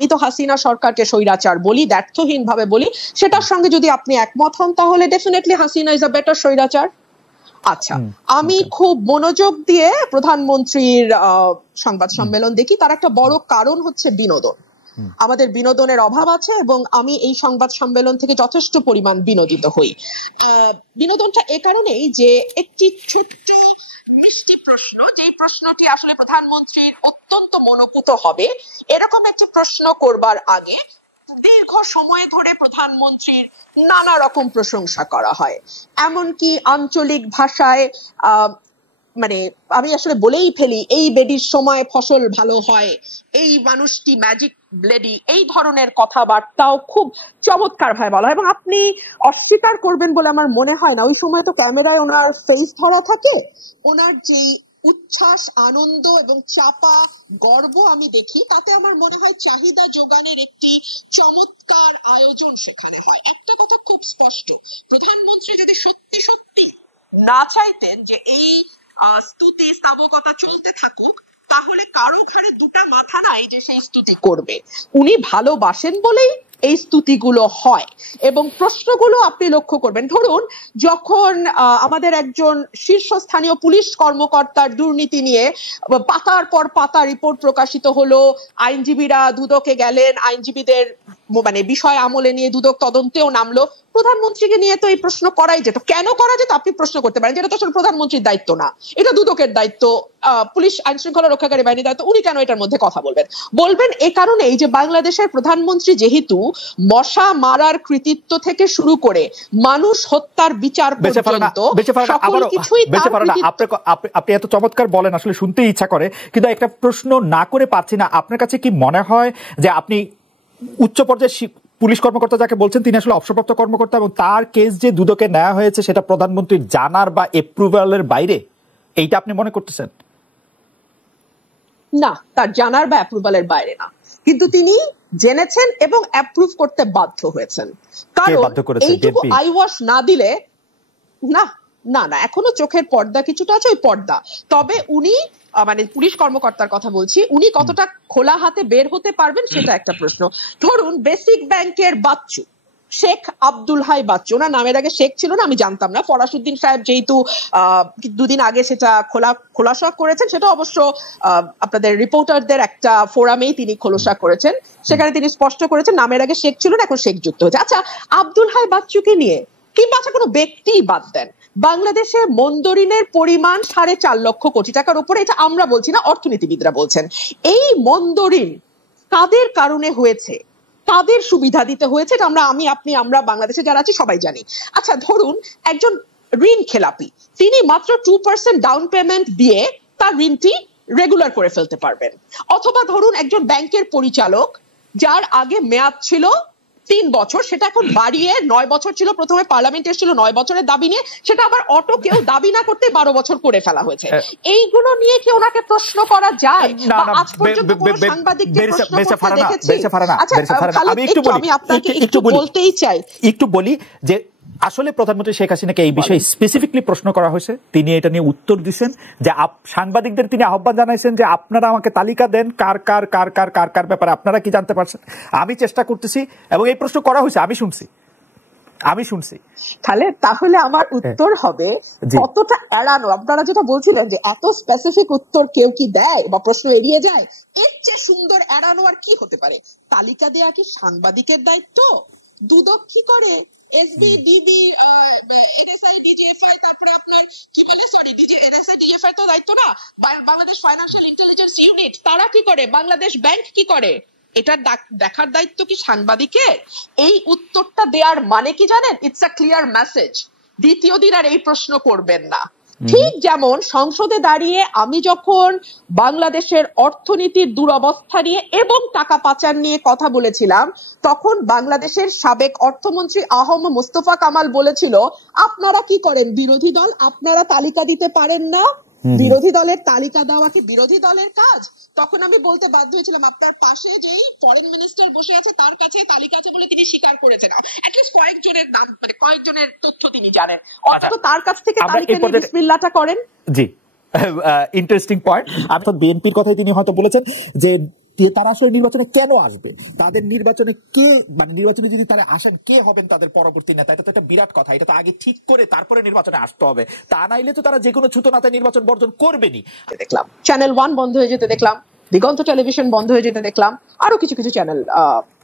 আমি তো হাসিনা সরকারকে স্বৈরাচার বলি, দ্ব্যর্থহীন ভাবে বলি, সেটার সঙ্গে যদি আপনি একমত হন তাহলে definitely Hasina is a better স্বৈরাচার। আচ্ছা, আমি খুব মনোযোগ দিয়ে প্রধানমন্ত্রীর সংবাদ সম্মেলন দেখি, তার একটা বড় কারণ হচ্ছে বিনোদন। আমাদের বিনোদনের অভাব আছে এবং আমি এই সংবাদ সম্মেলন থেকে যথেষ্ট পরিমাণ বিনোদিত হই। বিনোদনটা এ কারণেই যে একটি ছোট্ট মিষ্টি প্রশ্ন, যে প্রশ্নটি আসলে প্রধানমন্ত্রীর অত্যন্ত মনোপুত হবে, এরকম একটি প্রশ্ন করবার আগে দীর্ঘ সময় ধরে প্রধানমন্ত্রীর নানা রকম প্রশংসা করা হয়, এমনকি আঞ্চলিক ভাষায় মানে আমি আসলে বলেই ফেলি, এই বেডির সময় ফসল ভালো হয়, এই মানুষটি ম্যাজিক লেডি, এই ধরনের কথাবার্তাও খুব চমৎকার ভাবে বলা হয়। এবং আপনি অস্বীকার করবেন বলে আমার মনে হয় না, ওই সময় তো ক্যামেরায় ওনার ফেস ধরা থাকে, ওনার যেই উচ্ছ্বাস, আনন্দ এবং চাপা গর্ব আমি দেখি, তাতে আমার মনে হয় চাহিদা যোগানের একটি চমৎকার আয়োজন সেখানে হয়। একটা কথা খুব স্পষ্ট, প্রধানমন্ত্রী যদি সত্যি সত্যি না চাইতেন যে এই স্তুতি স্তাবকতা চলতে থাকুক, তাহলে কারো ঘাড়ে দুটা মাথা নাই যে সেই স্তুতি করবে। উনি ভালোবাসেন বলেই এই স্তুতিগুলো হয়। এবং প্রশ্নগুলো আপনি লক্ষ্য করবেন, ধরুন যখন আমাদের একজন শীর্ষস্থানীয় পুলিশ কর্মকর্তার দুর্নীতি নিয়ে পাতার পর পাতা রিপোর্ট প্রকাশিত হলো, আইনজীবীরা দুদকে গেলেন, আইনজীবীদের মানে বিষয় আমলে নিয়ে দুদক তদন্তেও নামলো, প্রধানমন্ত্রীকে নিয়ে তো এই প্রশ্ন করাই যেত। কেন করা যেত আপনি প্রশ্ন করতে পারেন, যেটা তো আসলে প্রধানমন্ত্রীর দায়িত্ব না, এটা দুদকের দায়িত্ব, পুলিশ আইন শৃঙ্খলা রক্ষাকারী বাহিনীর দায়িত্ব, উনি কেন এটার মধ্যে কথা বলবেন? এ কারণেই যে বাংলাদেশের প্রধানমন্ত্রী যেহেতু মশা মারার কৃতিত্ব থেকে শুরু করে মানুষ হত্যার বিচার পর্যন্ত সকল কিছুই, আপনি এত চমৎকার বলেন, আসলে শুনতে ইচ্ছা করে, কিন্তু একটা প্রশ্ন না করে পাচ্ছি না। আপনার কাছে কি মনে হয় যে আপনি উচ্চ পর্যায়ের পুলিশ কর্মকর্তা যাকে বলছেন তিনি আসলে অবসরপ্রাপ্ত কর্মকর্তা, এবং তার কেস যে দুদকে নেওয়া হয়েছে সেটা প্রধানমন্ত্রীর জানার বা এপ্রুভালের বাইরে, এইটা আপনি মনে করতেছেন? না, তার জানার বা অ্যাপ্রুভালের বাইরে না, কিন্তু তিনি জেনেছেন এবং অ্যাপ্রুভ করতে বাধ্য হয়েছেন। কারণ এইটুকু আইওয়াশ না দিলে না না না এখনো চোখের পর্দা কিছুটা আছে, ওই পর্দা। তবে উনি মানে পুলিশ কর্মকর্তার কথা বলছি, উনি কতটা খোলা হাতে বের হতে পারবেন সেটা একটা প্রশ্ন। ধরুন বেসিক ব্যাংকের বাচ্চু শেখ আব্দুল হাই বাচ্চু, ওনার নামের আগে শেখ ছিল না, আমি জানতাম না। ফরাসউদ্দিন সাহেব যেহেতু দুদিন আগে সেটা খোলাসা করেছেন, সেটা অবশ্য আপনাদের রিপোর্টারদের একটা ফোরামেই তিনি খোলাসা করেছেন, সেখানে তিনি স্পষ্ট করেছেন নামের আগে শেখ ছিল না, এখন শেখ যুক্ত হয়েছে। আচ্ছা, আব্দুল হাই বাচ্চুকে নিয়ে কিংবা আচ্ছা কোনো ব্যক্তি বাদ দেন, বাংলাদেশে মন্দরিনের পরিমাণ 4.5 লক্ষ কোটি টাকার উপরে, এটা আমরা বলছি না, অর্থনীতিবিদরা বলছেন। এই মন্দরিন কাদের কারণে হয়েছে, তাদের সুবিধা দিতে হয়েছে, এটা আমরা বাংলাদেশে যারা আছি সবাই জানি। আচ্ছা, ধরুন একজন ঋণ খেলাপি, তিনি মাত্র 2% ডাউন পেমেন্ট দিয়ে তার ঋণটি রেগুলার করে ফেলতে পারবেন। অথবা ধরুন একজন ব্যাংকের পরিচালক যার আগে মেয়াদ ছিল 3 বছর, সেটা এখন বাড়িয়ে 9 বছর ছিল, প্রথমে পার্লামেন্ট এসেছিল 9 বছরের দাবি নিয়ে, সেটা আবার অটো কেউ দাবি না করতে 12 বছর করে ফেলা হয়েছে। এইগুলো নিয়ে কি ওনাকে প্রশ্ন করা যায়? আজ পর্যন্ত কোনো সাংবাদিককে প্রশ্ন করতে দেখেছি? আমি আপনাকে একটু বলতেই চাই, একটু বলি যে আসলে প্রধানমন্ত্রী শেখ হাসিনাকে এই বিষয়ে স্পেসিফিকলি প্রশ্ন করা হয়েছে, তিনি এটা নিয়ে উত্তর দিচ্ছেন যে সাংবাদিকদের তিনি আহ্বান জানাইছেন যে আপনারা আমাকে তালিকা দেন কার কার কার কার কার কার ব্যাপারে আপনারা কি জানতে পারছেন, আমি চেষ্টা করতেছি, এবং এই প্রশ্ন করা হয়েছে, আমি শুনছি। তাহলে আমার উত্তর হবে কতটা এড়ানো। আপনারা যেটা বলছিলেন যে এত স্পেসিফিক উত্তর কেউ কি দেয় বা প্রশ্ন এড়িয়ে যায়, এর চেয়ে সুন্দর এড়ানো আর কি হতে পারে? তালিকা দেয়া কি সাংবাদিকের দায়িত্ব? দুদক কি করে? এসবি, ডিবি, এনএসআই, ডিজিএফআই, তারপরে আপনার কি বলে, এনএসআই ডিজিএফআই তো দায়িত্ব না, বাংলাদেশ ফাইন্যান্সিয়াল ইন্টেলিজেন্স ইউনিট তারা কি করে, বাংলাদেশ ব্যাংক কি করে? এটা দেখার দায়িত্ব কি সাংবাদিকের? এই উত্তরটা দেওয়ার মানে কি জানেন? ইটস আ ক্লিয়ার মেসেজ, দ্বিতীয় দিন আর এই প্রশ্ন করবেন না। ঠিক যেমন সংসদে দাঁড়িয়ে আমি যখন বাংলাদেশের অর্থনীতির দুরবস্থা নিয়ে এবং টাকা পাচার নিয়ে কথা বলেছিলাম, তখন বাংলাদেশের সাবেক অর্থমন্ত্রী আহম মুস্তফা কামাল বলেছিল, আপনারা কি করেন বিরোধী দল, আপনারা তালিকা দিতে পারেন না, বিরোধী দলের তালিকা দেওয়া কি বিরোধী দলের কাজ? তখন আমি বলতে বাধ্য হয়েছিলাম, আপনার পাশে যেই ফরেন মিনিস্টার বসে আছে তার কাছে তালিকা আছে বলে তিনি স্বীকার করেছেন, অ্যাটলিস্ট কয়েকজনের নাম, মানে কয়েকজনের তথ্য তিনি জানেন, অথচ তার কাছ থেকে তালিকা নিয়ে বিসমিল্লাহটা করেন। জি, ইন্টারেস্টিং পয়েন্ট। অর্থাৎ বিএনপির কথাই তিনি হয়তো বলেছেন যে তারা আসলে নির্বাচনে কেন আসবে, তাদের নির্বাচনে কে, মানে নির্বাচনে যদি তারা আসেন কে হবেন তাদের পরবর্তী নেতা, এটা তো একটা বিরাট কথা। এটা তো আগে ঠিক করে তারপরে নির্বাচনে আসতে হবে, তা নাইলে তো তারা যে কোনো ছুতোনাতে নির্বাচন বর্জন করবেনি। দেখলাম চ্যানেল 1 বন্ধ হয়ে যেতে দেখলাম, দিগন্ত টেলিভিশন বন্ধ হয়ে যেতে দেখলাম, আরো কিছু কিছু চ্যানেল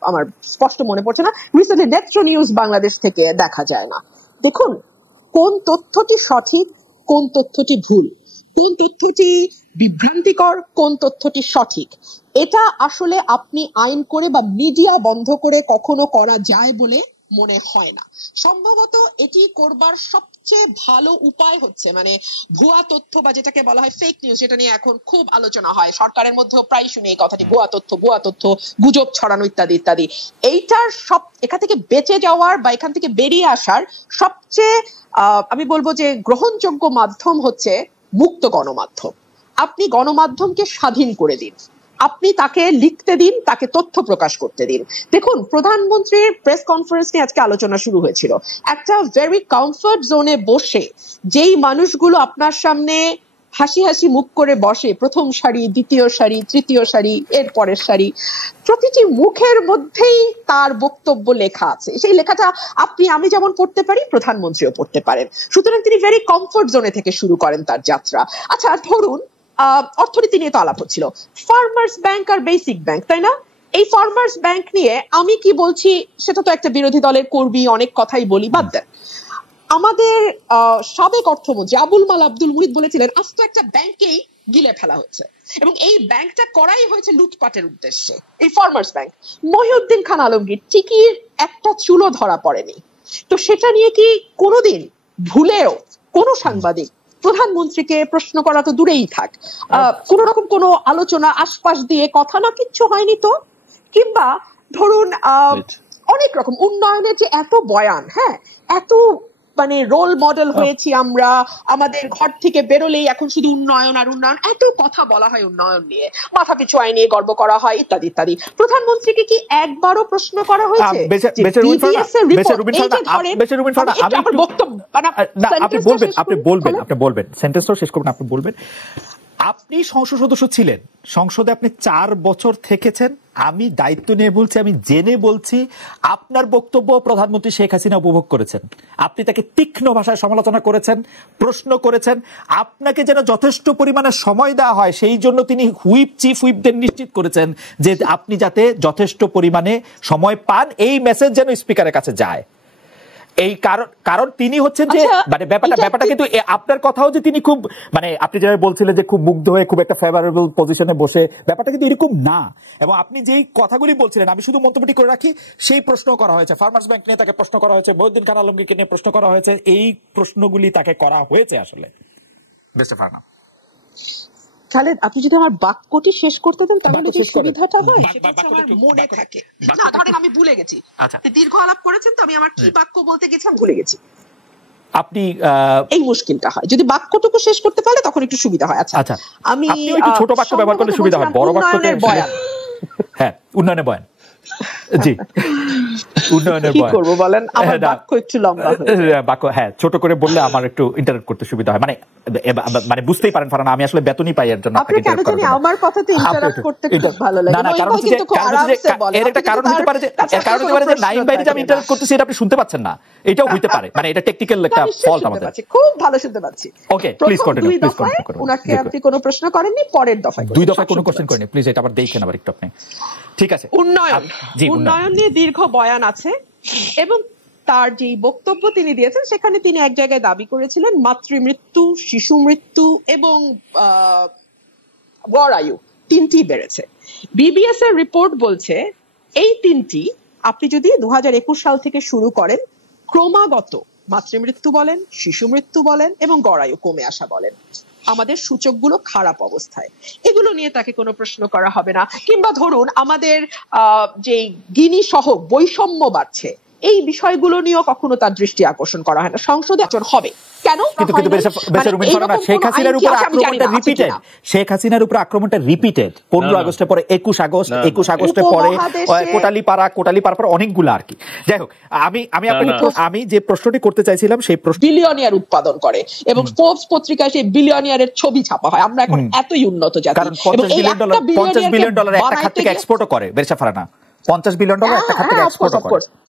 আমার স্পষ্ট মনে পড়ছে না, রিসেন্টলি নেত্র নিউজ বাংলাদেশ থেকে দেখা যায় না। দেখুন কোন তথ্যটি সঠিক, কোন তথ্যটি ভুল, কোন তথ্যটি বিভ্রান্তিকর, কোন তথ্যটি সঠিক, এটা আসলে আপনি আইন করে বা মিডিয়া বন্ধ করে কখনো করা যায় বলে মনে হয় না। সম্ভবত এটি করবার সবচেয়ে ভালো উপায় হচ্ছে মানে ভুয়া তথ্য বা যেটাকে বলা হয় ফেক নিউজ, যেটা নিয়ে এখন খুব আলোচনা হয়, সরকারের মধ্যেও প্রায় শুনে এই কথাটি, ভুয়া তথ্য, গুজব ছড়ানো ইত্যাদি ইত্যাদি। এইটার সব এখান থেকে বেঁচে যাওয়ার বা এখান থেকে বেরিয়ে আসার সবচেয়ে আমি বলবো যে গ্রহণযোগ্য মাধ্যম হচ্ছে মুক্ত গণমাধ্যম। আপনি গণমাধ্যমকে স্বাধীন করে দিন, আপনি তাকে লিখতে দিন, তাকে তথ্য প্রকাশ করতে দিন। দেখুন প্রধানমন্ত্রীর প্রেস কনফারেন্স নিয়ে আজকে আলোচনা শুরু হয়েছিল, একটা ভেরি কমফর্ট জোনে বসে যেই মানুষগুলো আপনার সামনে হাসি হাসি মুখ করে বসে, প্রথম সারি, দ্বিতীয় সারি, তৃতীয় সারি, এর পরের সারি, প্রতিটি মুখের মধ্যেই তার বক্তব্য লেখা আছে। সেই লেখাটা আমি যেমন পড়তে পারি, প্রধানমন্ত্রীও পড়তে পারেন। সুতরাং তিনি ভেরি কমফর্ট জোনে থেকে শুরু করেন তার যাত্রা। আচ্ছা ধরুন অর্থনীতি নিয়ে তো আলাপ হচ্ছিল, ফার্মার্স ব্যাংক আর বেসিক ব্যাংক, তাই না? এই ফার্মার্স ব্যাংক নিয়ে আমি কি বলছি সেটা তো একটা বিরোধী দলের কর্মী, অনেক কথাই বলি, বাদ দেন। আমাদের সাবেক অর্থমন্ত্রী আবুল মাল আব্দুল মুহিত বলেছিলেন আস্ত একটা ব্যাংকেই গিলে ফেলা হচ্ছে এবং এই ব্যাংকটা করাই হয়েছে লুটপাটের উদ্দেশ্যে, এই ফার্মার্স ব্যাংক। মহিউদ্দিন খান আলমগীর টিকির একটা চুলো ধরা পড়েনি, তো সেটা নিয়ে কি কোনোদিন ভুলেও কোনো সাংবাদিক প্রধানমন্ত্রীকে প্রশ্ন করা তো দূরেই থাক, কোন রকম কোনো আলোচনা আশপাশ দিয়ে কথা না কিচ্ছু হয়নি তো? কিংবা ধরুন অনেক রকম উন্নয়নের যে এত বয়ান, হ্যাঁ এত মানে রোল মডেল হয়েছি আমরা, আমাদের ঘর থেকে বেরোলেই এখন শুধু উন্নয়ন আর উন্নয়ন, এত কথা বলা হয় উন্নয়ন নিয়ে, মাথা পিছু আয় নিয়ে গর্ব করা হয় ইত্যাদি ইত্যাদি। প্রধানমন্ত্রীকে কি একবারও প্রশ্ন করা হয়েছে? আপনি বলবেন সেন্টেন্সটা শেষ করবেন, আপনি বলবেন। আপনি সংসদ সদস্য ছিলেন, সংসদে আপনি 4 বছর থেকেছেন, আমি দায়িত্ব নিয়ে বলছি, আমি জেনে বলছি, আপনার বক্তব্য প্রধানমন্ত্রী শেখ হাসিনা উপভোগ করেছেন। আপনি তাকে তীক্ষ্ণ ভাষায় সমালোচনা করেছেন, প্রশ্ন করেছেন, আপনাকে যেন যথেষ্ট পরিমাণে সময় দেওয়া হয় সেই জন্য তিনি চিফ হুইপদের নিশ্চিত করেছেন যে আপনি যাতে যথেষ্ট পরিমাণে সময় পান, এই মেসেজ যেন স্পিকারের কাছে যায়। এই কারণ তিনি হচ্ছেন যে মানে ব্যাপারটা কিন্তু আপনার কথাও যে তিনি খুব মানে আপনি যেভাবে বলছিলেন যে খুব মুগ্ধ হয়ে খুব একটা ফেভারেবল পজিশনে বসে, ব্যাপারটা কিন্তু এরকম না। এবং আপনি যেই কথাগুলি বলছিলেন, আমি শুধু মন্তব্যটি করে রাখি, সেই প্রশ্ন করা হয়েছে ফার্মার্স ব্যাংক নিয়ে, তাকে প্রশ্ন করা হয়েছে, মহিউদ্দিন খান আলমগীরকে নিয়ে প্রশ্ন করা হয়েছে, এই প্রশ্নগুলি তাকে করা হয়েছে আসলে। বেস্ট ফার্মা খালেদ, আপনি যদি আমার বাক্যটি শেষ করতে দেন তাহলে যে সুবিধাটা হয় সেটা আমার মনে থাকে। না ধরেন আমি ভুলে গেছি, দীর্ঘ আলাপ করেছেন তো আমি আমার কি বাক্য বলতে গেছিলাম ভুলে গেছি, আপনি এই মুশকিলটা হয়। যদি বাক্যটুকু শেষ করতে পারলে তখন একটু সুবিধা হয়। আচ্ছা আমি একটু ছোট বাক্য ব্যবহার করলে সুবিধা হয়, বড় বাক্যতে হ্যাঁ উন্নয়নের বয়ান, জি উন্নয়নের বয়ান, কি করব বলেন, আমার বাক্য একটু লম্বা হয়, বাক্য হ্যাঁ ছোট করে বললে আমার একটু ইন্টারেক্ট করতে সুবিধা হয়, মানে বুঝতেই পারেন ফারহানা, আমি আসলে বেতনই পাই এর জন্য আপনাকে কেন জানি আমার কথাতে ইন্টারাক্ট করতে খুব ভালো লাগে। না কারণ হচ্ছে এর একটা কারণ হতে পারে যে নাইম বাইরে যে আমি ইন্টারেক্ট করতেছি এটা আপনি শুনতে পাচ্ছেন না, এটাও হইতে পারে, মানে এটা টেকনিক্যাল একটা ফল্ট আমাদের। খুব ভালো শুনতে পাচ্ছি। Okay please continue, please continue করুন। উনাকে আপনি কোনো প্রশ্ন করেননি, পরের দফায় 2 দফায় কোনো কোশ্চেন করেননি, প্লিজ এটা আবার দেখেন আবার একটু আপনি। ঠিক আছে, উন্নয়ন নিয়ে দীর্ঘ বয়ান আছে এবং তার যে বক্তব্য তিনি দিয়েছেন সেখানে তিনি এক জায়গায় দাবি করেছিলেন মাতৃমৃত্যু, শিশু মৃত্যু এবং গড় আয়ু 3টি বেড়েছে। বিবিএস এর রিপোর্ট বলছে এই 3টি আপনি যদি 2021 সাল থেকে শুরু করেন ক্রমাগত মাতৃমৃত্যু বলেন, শিশু মৃত্যু বলেন এবং গড় আয়ু কমে আসা বলেন, আমাদের সূচকগুলো খারাপ অবস্থায়, এগুলো নিয়ে তাকে কোনো প্রশ্ন করা হবে না। কিংবা ধরুন আমাদের যে গিনি সহ বৈষম্য বাড়ছে, এই বিষয়গুলো নিয়েও কখনো তার দৃষ্টি আকর্ষণ করা হয় না। সংসদে আচরণ হবে কেন? শেখ হাসিনার উপর আক্রমণটা রিপিটেড 15 আগস্টের পরে 21 আগস্টের পরে কোটালীপাড়া পর অনেকগুলো আর কি। যাই হোক, আমি যে প্রশ্নটি করতে চাইছিলাম সেই প্রশ্ন, বিলিয়নিয়ার উৎপাদন করে এবং ফোর্বস পত্রিকায় সেই বিলিয়নিয়ারের ছবি ছাপা হয়। আমরা এখন এতই উন্নত জাতি, কারণ $50 বিলিয়ন একটা খাত থেকে এক্সপোর্টও করে বেরসা ফারানা, $50 বিলিয়ন একটা খাত থেকে এক্সপোর্ট করে।